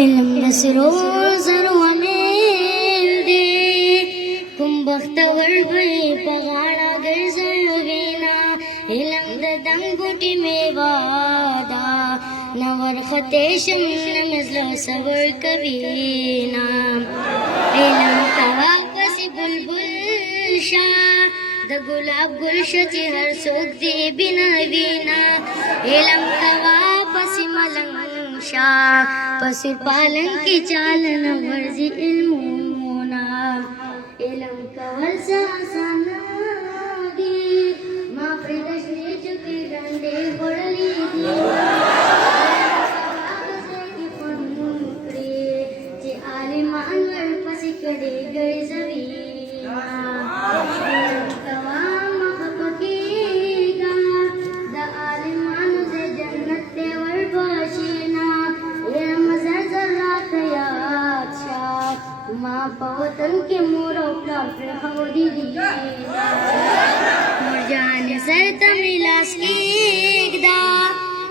علم د سرو زرو امیر دی کوم بختور به په غاړه ګرځوینا علم د دنګوټي میوا دا نور خطې شم نمزلو صبر کوینا علم کوا پسې بلبل شا د ګلاب ګلشه چې هر څوک دې بنا وینا علم کوا پسې ملنګ شا پسر پالن کی چالن ورزی علمونا علم کول سا آسانا دی ما پردشنی چکی ڈنڈے بڑلی دی آغازے کی پنکڑی چی عالمان ور پسی کڑی گئی زوینا علم کوا مخفقی گا دا عالمانو سے جنت تے ور باشینا ما پوتن کے مورو پلاپر خودی دی مرجان سر تمیلاس کی اگدا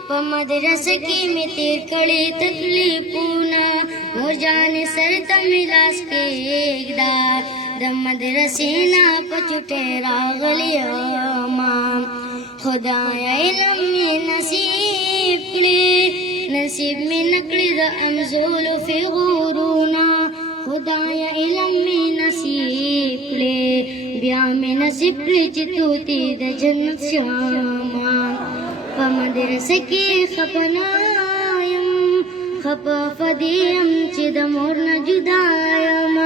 پا مدرس کی میں تیر کڑی تکلیفونا مرجان سر تمیلاس کی اگدا دا مدرسینا پا چوٹے راغلی آمام خدایا علم میں نصیب کلی نصیب میں نکلی دا امزول فی غورونا خدایا علم میں نصیب لے بیا میں نصیب لے چتوتی دا جنت شاما پا مدرس کی خپنایم خپا فدیم چی دا مورنا جدایم